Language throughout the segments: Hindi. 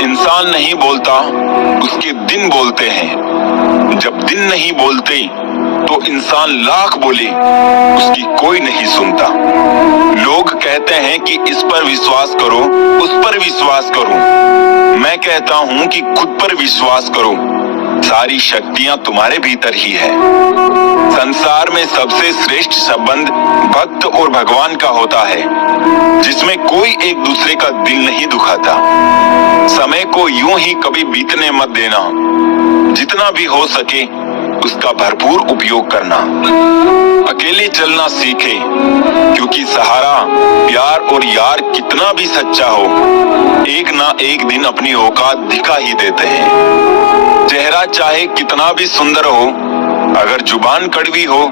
इंसान नहीं बोलता, उसके दिन बोलते हैं। जब दिन नहीं बोलते तो इंसान लाख बोले, उसकी कोई नहीं सुनता। लोग कहते हैं कि इस पर विश्वास करो, उस पर विश्वास करो। मैं कहता हूँ कि खुद पर विश्वास करो। सारी शक्तियाँ तुम्हारे भीतर ही है। संसार में सबसे श्रेष्ठ संबंध भक्त और भगवान का होता है, जिसमें कोई एक दूसरे का दिल नहीं दुखाता। समय को यूं ही कभी बीतने मत देना। जितना भी हो सके उसका भरपूर उपयोग करना। अकेले चलना सीखे, क्योंकि सहारा, प्यार और यार कितना भी सच्चा हो, एक ना एक दिन अपनी औकात दिखा ही देते हैं। चेहरा चाहे कितना भी सुंदर हो, अगर जुबान कड़वी हो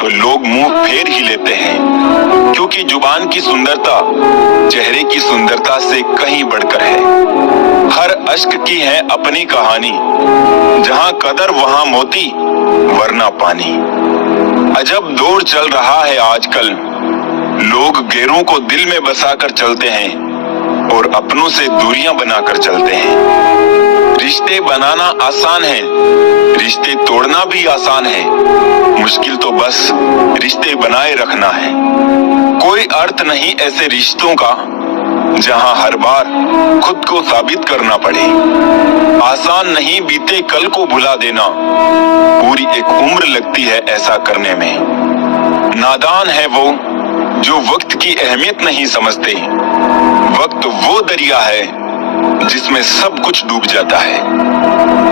तो लोग मुंह फेर ही लेते हैं, क्योंकि जुबान की सुंदरता चेहरे की सुंदरता से कहीं बढ़कर है। हर अश्क की है अपनी कहानी, जहां कदर वहां मोती वरना पानी। अजब दौर चल रहा है आजकल, लोग गैरों को दिल में बसाकर चलते हैं और अपनों से दूरियां बनाकर चलते हैं। रिश्ते बनाना आसान है, रिश्ते तोड़ना भी आसान है। मुश्किल तो बस रिश्ते बनाए रखना है। कोई अर्थ नहीं ऐसे रिश्तों का जहां हर बार खुद को साबित करना पड़े। आसान नहीं बीते कल को भुला देना, पूरी एक उम्र लगती है ऐसा करने में। नादान है वो जो वक्त की अहमियत नहीं समझते। वक्त वो दरिया है जिसमें सब कुछ डूब जाता है।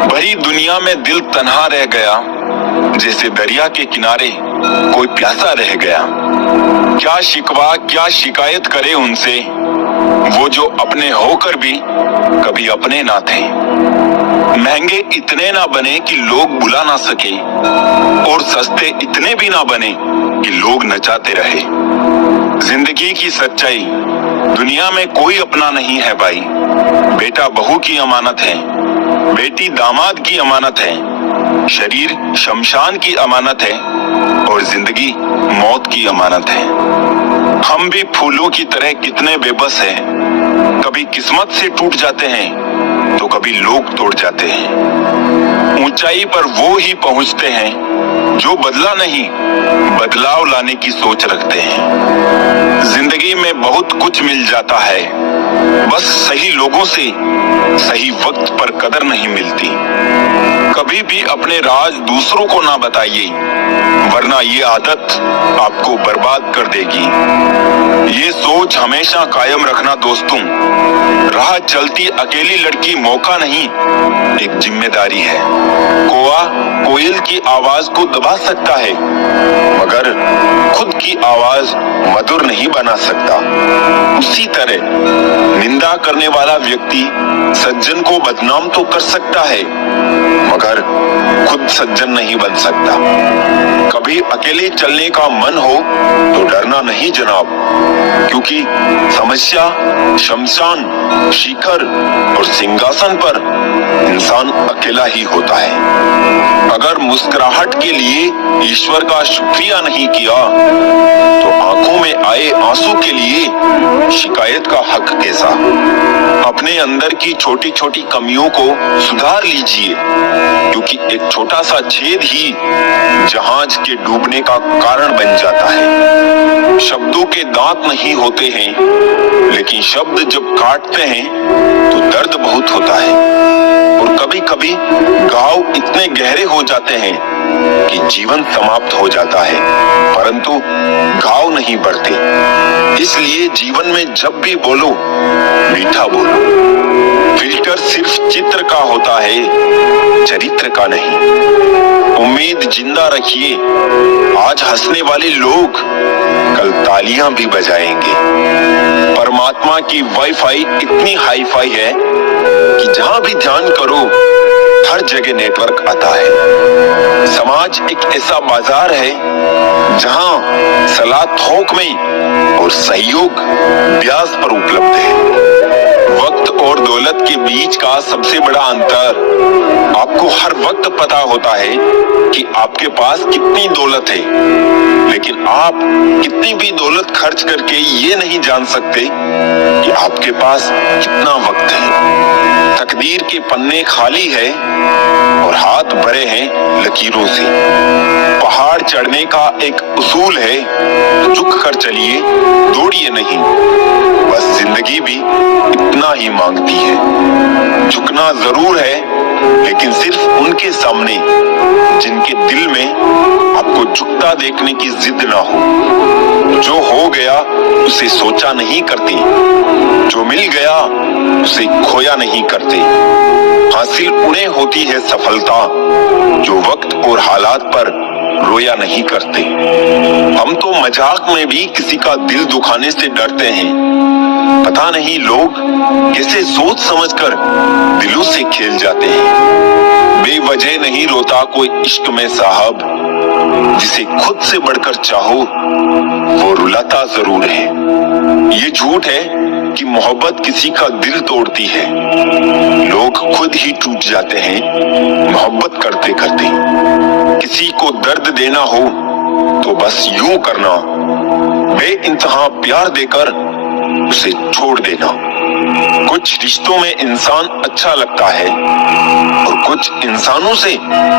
भरी दुनिया में दिल तन्हा रह गया, जैसे दरिया के किनारे कोई प्यासा रह गया। क्या शिकवा क्या शिकायत करे उनसे, वो जो अपने होकर भी कभी अपने ना थे। महंगे इतने ना बने कि लोग बुला ना सके, और सस्ते इतने भी ना बने कि लोग नचाते रहे। जिंदगी की सच्चाई, दुनिया में कोई अपना नहीं है भाई। बेटा बहू की अमानत है, बेटी दामाद की अमानत है, शरीर शमशान की अमानत है, और जिंदगी मौत की अमानत है। हम भी फूलों की तरह कितने बेबस हैं, कभी किस्मत से टूट जाते हैं तो कभी लोग तोड़ जाते हैं। ऊंचाई पर वो ही पहुंचते हैं जो बदला नहीं, बदलाव लाने की सोच रखते हैं। जिंदगी में बहुत कुछ मिल जाता है, बस सही लोगों से सही वक्त पर कदर नहीं मिलती। कभी भी अपने राज दूसरों को ना बताइए, वरना ये आदत आपको बर्बाद कर देगी। ये सोच हमेशा कायम रखना दोस्तों, राह चलती अकेली लड़की मौका नहीं, एक जिम्मेदारी है। कौवा कोयल की आवाज को दबा सकता है, मगर खुद की आवाज मधुर नहीं बना सकता। उसी तरह निंदा करने वाला व्यक्ति सज्जन को बदनाम तो कर सकता है, मगर खुद सज्जन नहीं बन सकता। कभी अकेले चलने का मन हो तो डरना नहीं जनाब, क्योंकि समस्या, शमशान, शिखर और सिंहासन पर इंसान अकेला ही होता है। अगर मुस्कुराहट के लिए ईश्वर का शुक्रिया नहीं किया तो आंखों में आए आंसू के लिए शिकायत का हक कैसा। अपने अंदर की छोटी छोटी कमियों को सुधार लीजिए, क्योंकि एक छोटा सा छेद ही जहाज के डूबने का कारण बन जाता है। शब्दों के दांत नहीं होते हैं, लेकिन शब्द जब काटते हैं तो दर्द बहुत होता है। और कभी कभी घाव इतने गहरे हो जाते हैं कि जीवन समाप्त हो जाता है, परंतु घाव नहीं बढ़ते। इसलिए जीवन में जब भी बोलो, मीठा बोलो। फिल्टर सिर्फ चित्र का होता है, चरित्र का नहीं। उम्मीद जिंदा रखिए, आज हंसने वाले लोग कल तालियां भी बजाएंगे। परमात्मा की वाईफाई इतनी हाईफाई है कि जहां भी ध्यान करो हर जगह नेटवर्क आता है। समाज एक ऐसा बाजार है जहां सलाह थोक में और सहयोग ब्याज पर उपलब्ध है। वक्त और दौलत के बीच का सबसे बड़ा अंतर, आपको हर वक्त पता होता है कि आपके पास कितनी दौलत है, लेकिन आप कितनी भी दौलत खर्च करके ये नहीं जान सकते कि आपके पास कितना वक्त है। तकदीर के पन्ने खाली है और हाथ भरे हैं लकीरों से। पहाड़ चढ़ने का एक उसूल है, झुक कर चलिए, दौड़िए नहीं। बस जिंदगी भी इतना ही मांगती है। झुकना जरूर है, लेकिन सिर्फ उनके सामने जिनके दिल में आपको झुकता देखने की जिद ना हो। जो हो गया उसे सोचा नहीं करते, जो मिल गया उसे खोया नहीं करते। हासिल उन्हें होती है सफलता जो वक्त और हालात पर रोया नहीं करते। हम तो मजाक में भी किसी का दिल दुखाने से डरते हैं। पता नहीं लोग कैसे सोच समझकर दिलों से खेल जाते हैं। बेवजह नहीं रोता कोई इश्क में साहब, जिसे खुद से बढ़कर चाहो वो रुलाता जरूर है। ये झूठ है कि मोहब्बत किसी का दिल तोड़ती है। लोग खुद ही टूट जाते हैं मोहब्बत करते करते। किसी को दर्द देना हो तो बस यूं करना, बेइंतहा प्यार देकर उसे छोड़ देना। कुछ रिश्तों में इंसान अच्छा लगता है और कुछ इंसानों से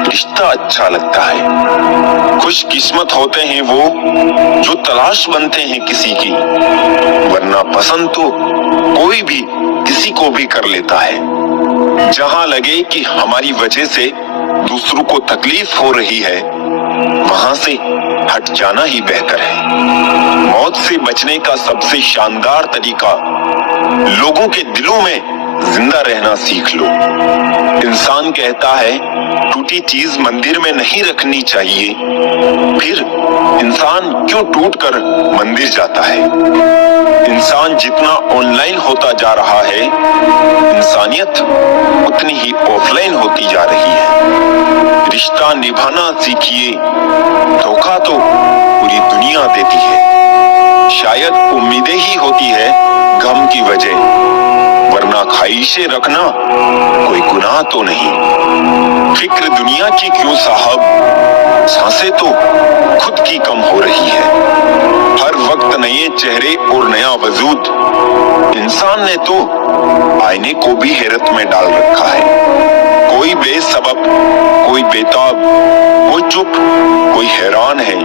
रिश्ता अच्छा लगता है। खुशकिस्मत होते हैं वो जो तलाश बनते हैं किसी की, वरना पसंद तो कोई भी किसी को भी कर लेता है। जहां लगे कि हमारी वजह से दूसरों को तकलीफ हो रही है, वहां से हट जाना ही बेहतर है। मौत से बचने का सबसे शानदार तरीका लोगों के दिलों में जिंदा रहना सीख लो। इंसान कहता है टूटी चीज मंदिर में नहीं रखनी चाहिए, फिर इंसान क्यों टूटकर मंदिर जाता है? इंसान जितना ऑनलाइन होता जा रहा है, इंसानियत उतनी ही ऑफलाइन होती जा रही है। रिश्ता निभाना सीखिए, धोखा तो पूरी दुनिया देती है। शायद उम्मीदें ही होती है गम की वजह, वरना ख्वाहिशें रखना कोई गुनाह तो नहीं। फिक्र दुनिया की क्यों साहब, सांसें तो खुद की कम हो रही है। हर वक्त नए चेहरे और नया वजूद, इंसान ने तो आईने को भी हैरत में डाल रखा है। कोई बेसबब, कोई बेताब, कोई चुप, कोई हैरान है।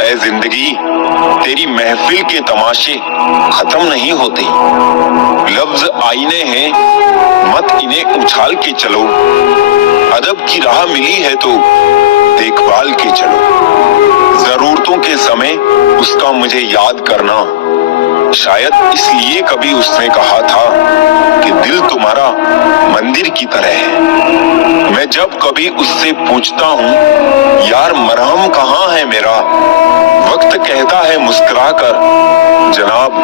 ऐ जिंदगी, तेरी महफिल के तमाशे खत्म नहीं होते। लफ्ज आईने हैं, मत इन्हें उछाल के चलो। अदब की राह मिली है तो देखभाल के चलो। जरूरतों के समय उसका मुझे याद करना, शायद इसलिए कभी उसने कहा था कि दिल तुम्हारा मंदिर की तरह है। मैं जब कभी उससे पूछता हूँ यार मरहम कहाँ है मेरा, वक्त कहता है मुस्कुराकर जनाब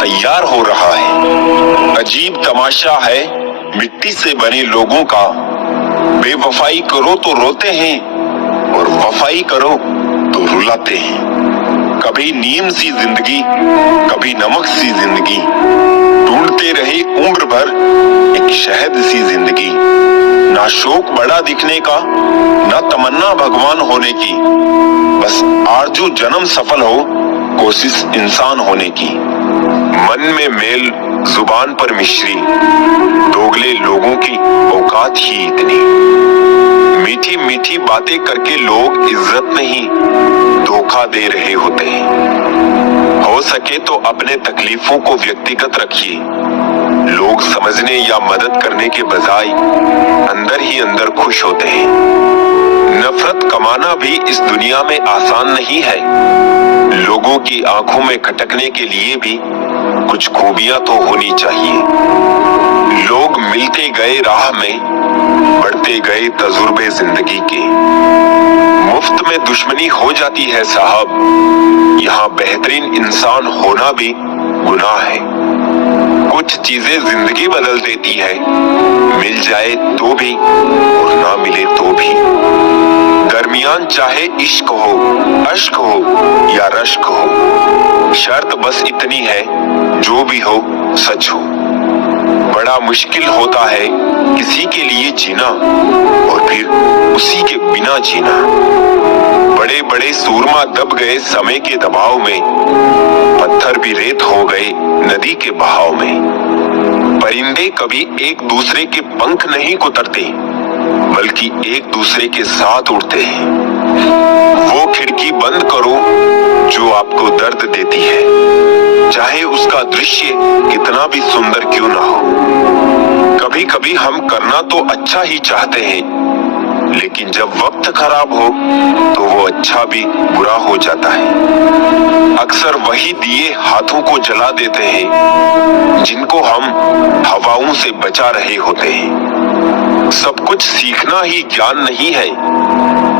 तैयार हो रहा है। अजीब तमाशा है मिट्टी से बने लोगों का, बेवफाई करो तो रोते हैं और वफाई करो तो रुलाते हैं। कभी नीम सी जिंदगी, कभी नमक सी जिंदगी, ढूंढते रहे उम्र भर एक शहद सी जिंदगी। ना शौक बड़ा दिखने का, ना तमन्ना भगवान होने की, बस आरजू जन्म सफल हो, कोशिश इंसान होने की। मन में मेल, जुबान पर मिश्री, दोगले लोगों की औकात ही इतनी। मीठी मीठी बातें करके लोग इज्जत नहीं धोखा दे रहे होते हैं। हो सके तो अपने तकलीफों को व्यक्तिगत रखिए। लोग समझने या मदद करने के बजाय अंदर ही अंदर खुश होते हैं। नफरत कमाना भी इस दुनिया में आसान नहीं है। लोगों की आंखों में खटकने के लिए भी कुछ खूबियां तो होनी चाहिए। लोग मिलते गए राह में, बढ़ते गए तजुर्बे जिंदगी के। मुफ्त में दुश्मनी हो जाती है साहब, यहाँ बेहतरीन इंसान होना भी गुनाह है। कुछ चीजें जिंदगी बदल देती है, मिल जाए तो भी और ना मिले तो भी। दरमियान चाहे इश्क हो, अश्क हो या रश्क हो, शर्त बस इतनी है जो भी हो सच हो। बड़ा मुश्किल होता है किसी के लिए जीना और फिर उसी के बिना जीना। बड़े बड़े सूरमा दब गए समय के दबाव में, पत्थर भी रेत हो गए नदी के बहाव में। परिंदे कभी एक दूसरे के पंख नहीं कुतरते, बल्कि एक दूसरे के साथ उड़ते हैं। वो खिड़की बंद करो जो आपको दर्द देती है, चाहे उसका दृश्य कितना भी सुंदर क्यों ना हो। कभी कभी हम करना तो अच्छा ही चाहते हैं, लेकिन जब वक्त खराब हो तो वो अच्छा भी बुरा हो जाता है। अक्सर वही दिए हाथों को जला देते हैं जिनको हम हवाओं से बचा रहे होते हैं। सब कुछ सीखना ही ज्ञान नहीं है,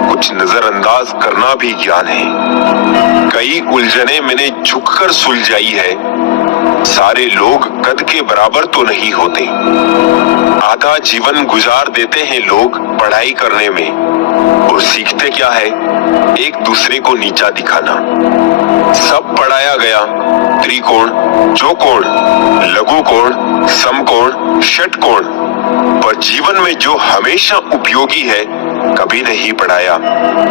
कुछ नजरअंदाज करना भी ज्ञान है। कई उलझने मैंने झुककर सुलझाई है। सारे लोग कद के बराबर तो नहीं होते। आधा जीवन गुजार देते हैं लोग पढ़ाई करने में, और सीखते क्या है? एक दूसरे को नीचा दिखाना। सब पढ़ाया गया, त्रिकोण, चौकोण, लघुकोण, समकोण, षटकोण, पर जीवन में जो हमेशा उपयोगी है कभी नहीं पढ़ाया,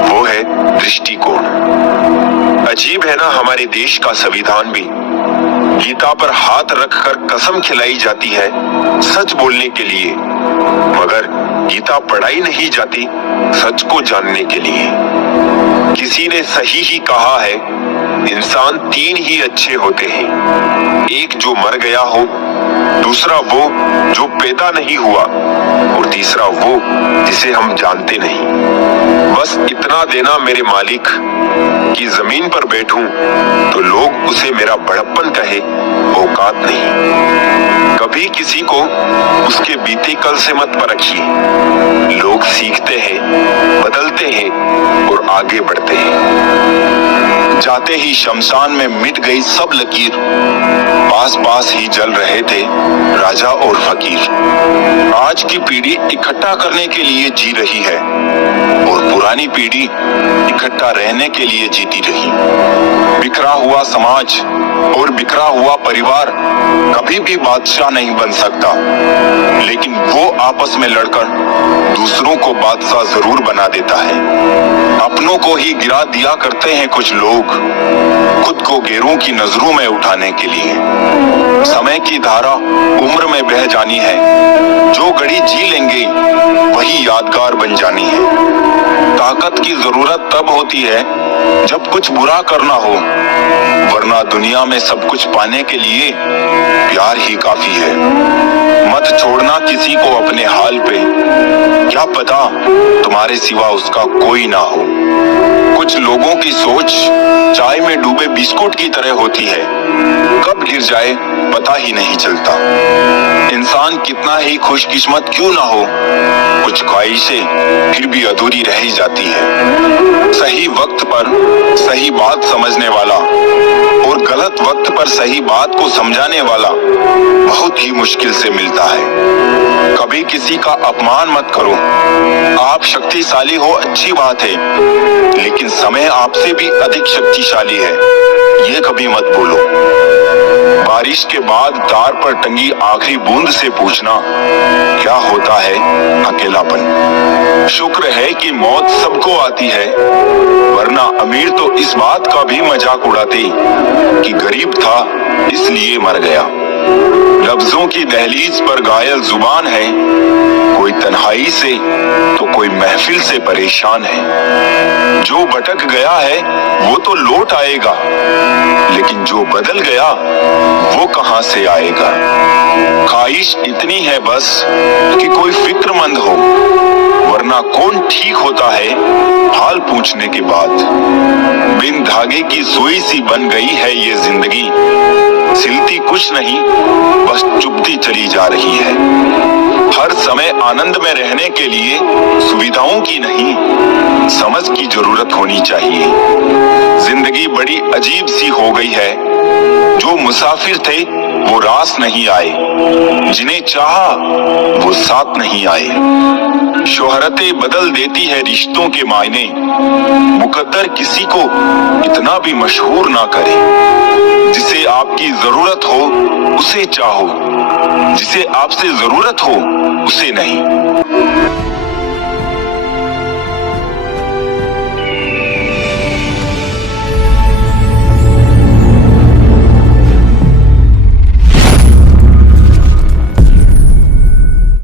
वो है दृष्टिकोण। अजीब है ना हमारे देश का संविधान भी। गीता पर हाथ रखकर कसम खिलाई जाती है सच बोलने के लिए, मगर गीता पढ़ाई नहीं जाती सच को जानने के लिए। किसी ने सही ही कहा है, इंसान तीन ही अच्छे होते हैं, एक जो मर गया हो, दूसरा वो जो पैदा नहीं हुआ, और तीसरा वो जिसे हम जानते नहीं। बस इतना देना मेरे मालिक कि जमीन पर बैठूं तो लोग उसे मेरा बड़प्पन कहे, औकात नहीं। कभी किसी को उसके बीते कल से मत परखिए। लोग सीखते हैं, बदलते हैं और आगे बढ़ते हैं। जाते ही शमशान में मिट गई सब लकीर, पास पास ही जल रहे थे राजा और फकीर। आज की पीढ़ी इकट्ठा करने के लिए जी रही है, और पुरानी पीढ़ी इकट्ठा रहने के लिए जीती रही। बिखरा हुआ समाज और बिखरा हुआ परिवार कभी भी बादशाह नहीं बन सकता, लेकिन वो आपस में लड़कर दूसरों को बादशाह जरूर बना देता है। अपनों को ही गिरा दिया करते हैं कुछ लोग, खुद को गैरों की नजरों में उठाने के लिए। समय की धारा उम्र में बह जानी है, जो घड़ी जी लेंगे वही यादगार बन जानी है। ताकत की जरूरत तब होती है जब कुछ बुरा करना हो, वरना दुनिया में सब कुछ पाने के लिए प्यार ही काफी है। मत छोड़ना किसी को अपने हाल पे, क्या पता तुम्हारे सिवा उसका कोई ना हो। कुछ लोगों की सोच चाय में डूबे बिस्कुट की तरह होती है, कब गिर जाए पता ही नहीं चलता। इंसान कितना ही खुशकिस्मत क्यों ना हो, कुछ ख्वाहिशें फिर भी अधूरी रह ही जाती है। सही वक्त पर सही बात समझने वाला और गलत वक्त पर सही बात को समझाने वाला बहुत ही मुश्किल से मिलता है। कभी किसी का अपमान मत करो। आप शक्तिशाली हो अच्छी बात है, लेकिन समय आपसे भी अधिक शक्तिशाली है, ये कभी मत बोलो। बारिश के बाद तार पर टंगी आखिरी बूंद से पूछना क्या होता है अकेलापन। शुक्र है कि मौत सबको आती है, वरना अमीर तो इस बात का भी मजाक उड़ाते कि गरीब था इसलिए मर गया। लफ्जों की दहलीज पर घायल जुबान है, कोई तन्हाई से तो कोई महफिल से परेशान है। जो भटक गया है वो तो लौट आएगा, लेकिन जो बदल गया वो कहां से आएगा। ख्वाहिश इतनी है बस कि कोई फिक्रमंद हो, वरना कौन ठीक होता है हाल पूछने के बाद। बिन धागे की सुई सी बन गई है ये जिंदगी, सिलती कुछ नहीं बस चुभती चली जा रही है। हर समय आनंद में रहने के लिए सुविधाओं की नहीं समझ की जरूरत होनी चाहिए। जिंदगी बड़ी अजीब सी हो गई है, जो मुसाफिर थे वो रास नहीं आए, जिन्हें चाहा वो साथ नहीं आए। शोहरतें बदल देती है रिश्तों के मायने, मुकद्दर किसी को इतना भी मशहूर ना करे। जिसे आपकी जरूरत हो उसे चाहो, जिसे आपसे जरूरत हो उसे नहीं।